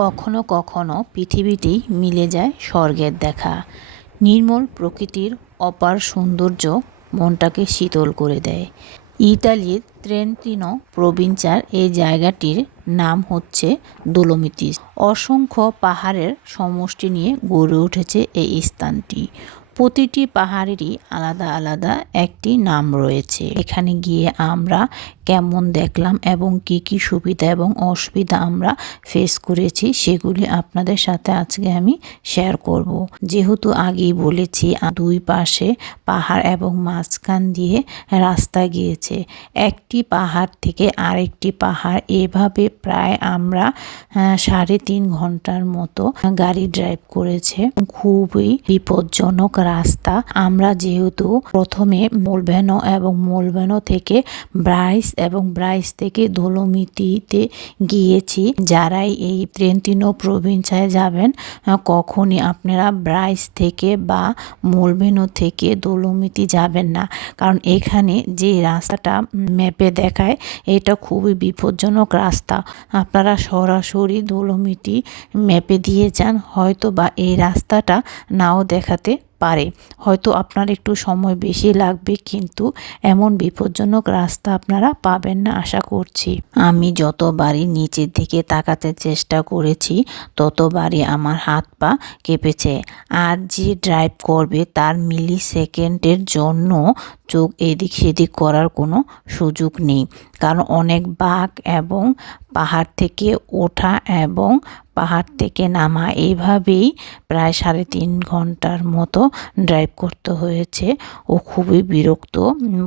কখনো কখনো পৃথিবীতেই মিলে যায় স্বর্গের দেখা। নির্মল প্রকৃতির অপার সৌন্দর্য মনটাকে শীতল করে দেয়। ইতালির ট্রেন্টিনো প্রভিন্সের এই জায়গাটির নাম হচ্ছে দোলোমিতিস। অসংখ্য পাহাড়ের সমষ্টি নিয়ে গড়ে উঠেছে এই স্থানটি। প্রতিটি পাহাড়েরই আলাদা আলাদা একটি নাম রয়েছে। এখানে গিয়ে আমরা কেমন দেখলাম এবং কি কি সুবিধা এবং অসুবিধা আমরা ফেস করেছি সেগুলি আপনাদের সাথে আজকে আমি শেয়ার করব। যেহেতু আগেই বলেছি দুই পাশে পাহাড় এবং মাঝখান দিয়ে রাস্তা গিয়েছে। একটি পাহাড় থেকে আরেকটি পাহাড় এভাবে প্রায় আমরা 3.5 ঘন্টার মতো গাড়ি ড্রাইভ করেছে। খুবই বিপজ্জনক রাস্তা। আমরা যেহেতু প্রথমে মোলভেনো এবং মোলভেনো থেকে ব্রাইস এবং ব্রাইস থেকে দোলোমিতিতে গিয়েছি। যারাই এই ট্রেন্টিনো প্রভিন্সে যাবেন কখনই আপনারা ব্রাইস থেকে বা মোলভেনো থেকে দোলোমিতি যাবেন না, কারণ এখানে যে রাস্তাটা ম্যাপে দেখায় এটা খুবই বিপজ্জনক রাস্তা। আপনারা সরাসরি দোলোমিতি ম্যাপে দিয়ে যান, হয়তো বা এই রাস্তাটা নাও দেখাতে পারে, হয়তো আপনার একটু সময় বেশি লাগবে, কিন্তু এমন বিপজ্জনক রাস্তা আপনারা পাবেন না আশা করছি। আমি যতবারই নিচের দিকে তাকাতে চেষ্টা করেছি ততবারই আমার হাত পা কেঁপেছে। আর যে ড্রাইভ করবে তার মিলি সেকেন্ডের জন্য চোখ এদিক সেদিক করার কোনো সুযোগ নেই, কারণ অনেক বাঁক এবং পাহাড় থেকে ওঠা এবং পাহাড় থেকে নামা এইভাবেই প্রায় 3.5 ঘন্টার মতো ড্রাইভ করতে হয়েছে। ও খুবই বিরক্ত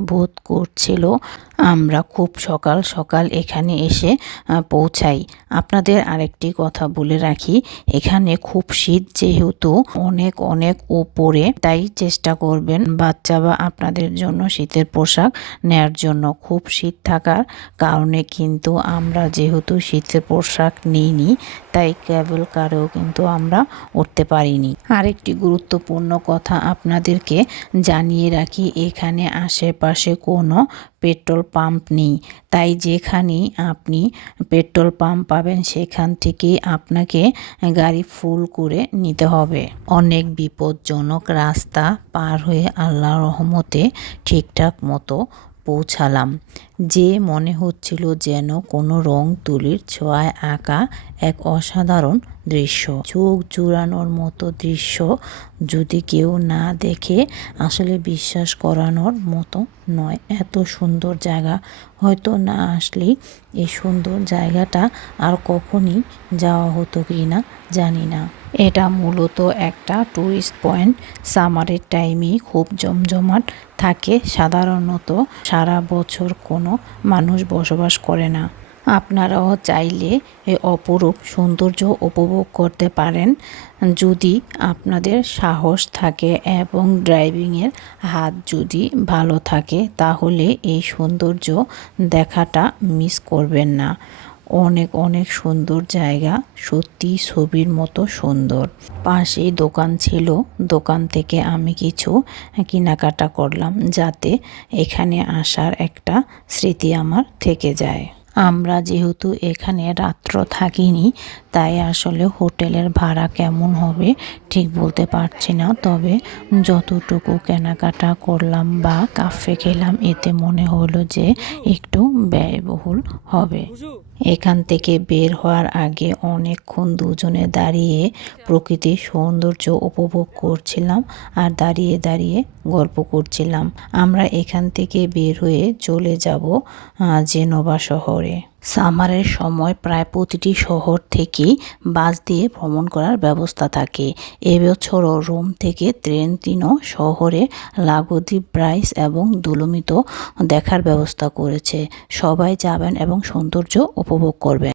বোধ করছিল। আমরা খুব সকাল সকাল এখানে এসে পৌঁছাই। আপনাদের আরেকটি কথা বলে রাখি, এখানে খুব শীত, যেহেতু অনেক অনেক উপরে, তাই চেষ্টা করবেন বাচ্চা বা আপনাদের জন্য শীতের পোশাক নেয়ার জন্য। খুব শীত থাকার কারণে কিন্তু আমরা যেহেতু শীতের পোশাক নিইনি, তাই কেবল কারেও কিন্তু আমরা উঠতে পারিনি। আরেকটি গুরুত্বপূর্ণ কথা আপনাদেরকে জানিয়ে রাখি, এখানে আশেপাশে কোনো পেট্রোল পাম্প নেই, তাই যেখানেই আপনি পেট্রোল পাম্প পাবেন সেখান থেকেই আপনাকে গাড়ি ফুল করে নিতে হবে। অনেক বিপজ্জনক রাস্তা পার হয়ে আল্লাহর রহমতে ঠিকঠাক মতো পৌঁছালাম। যে মনে হচ্ছিল যেন কোনো রং তুলির ছোঁয়ায় আঁকা এক অসাধারণ দৃশ্য, চোখ জুড়ানোর মতো দৃশ্য। যদি কেউ না দেখে আসলে বিশ্বাস করানোর মতো নয়। এত সুন্দর জায়গা, হয়তো না আসলেই এই সুন্দর জায়গাটা আর কখনই যাওয়া হতো কি না জানি না। এটা মূলত একটা টুরিস্ট পয়েন্ট। সামারের টাইমেই খুব জমজমাট থাকে, সাধারণত সারা বছর কোনো মানুষ বসবাস করে না। আপনারাও চাইলে এই অপরূপ সৌন্দর্য উপভোগ করতে পারেন যদি আপনাদের সাহস থাকে এবং ড্রাইভিংয়ের হাত যদি ভালো থাকে, তাহলে এই সৌন্দর্য দেখাটা মিস করবেন না। অনেক অনেক সুন্দর জায়গা, সত্যি ছবির মতো সুন্দর। পাশেই দোকান ছিল, দোকান থেকে আমি কিছু কেনাকাটা করলাম যাতে এখানে আসার একটা স্মৃতি আমার থেকে যায়। আমরা যেহেতু এখানে রাত্র থাকিনি, তাই আসলে হোটেলের ভাড়া কেমন হবে ঠিক বলতে পারছি না, তবে যতটুকু কেনাকাটা করলাম বা কাফে খেলাম এতে মনে হলো যে একটু ব্যয়বহুল হবে। এখান থেকে বের হওয়ার আগে অনেকক্ষণ দুজনে দাঁড়িয়ে প্রকৃতির সৌন্দর্য উপভোগ করছিলাম আর দাঁড়িয়ে দাঁড়িয়ে গল্প করছিলাম। আমরা এখান থেকে বের হয়ে চলে যাব জেনোভা শহরে। সামারের সময় প্রায় প্রতিটি শহর থেকেই বাস দিয়ে ভ্রমণ করার ব্যবস্থা থাকে। এবছরও রোম থেকে ট্রেন্টিনো শহরে লাগোদ্বীপ, ব্রাইস এবং দোলোমিতো দেখার ব্যবস্থা করেছে। সবাই যাবেন এবং সৌন্দর্য উপভোগ করবেন।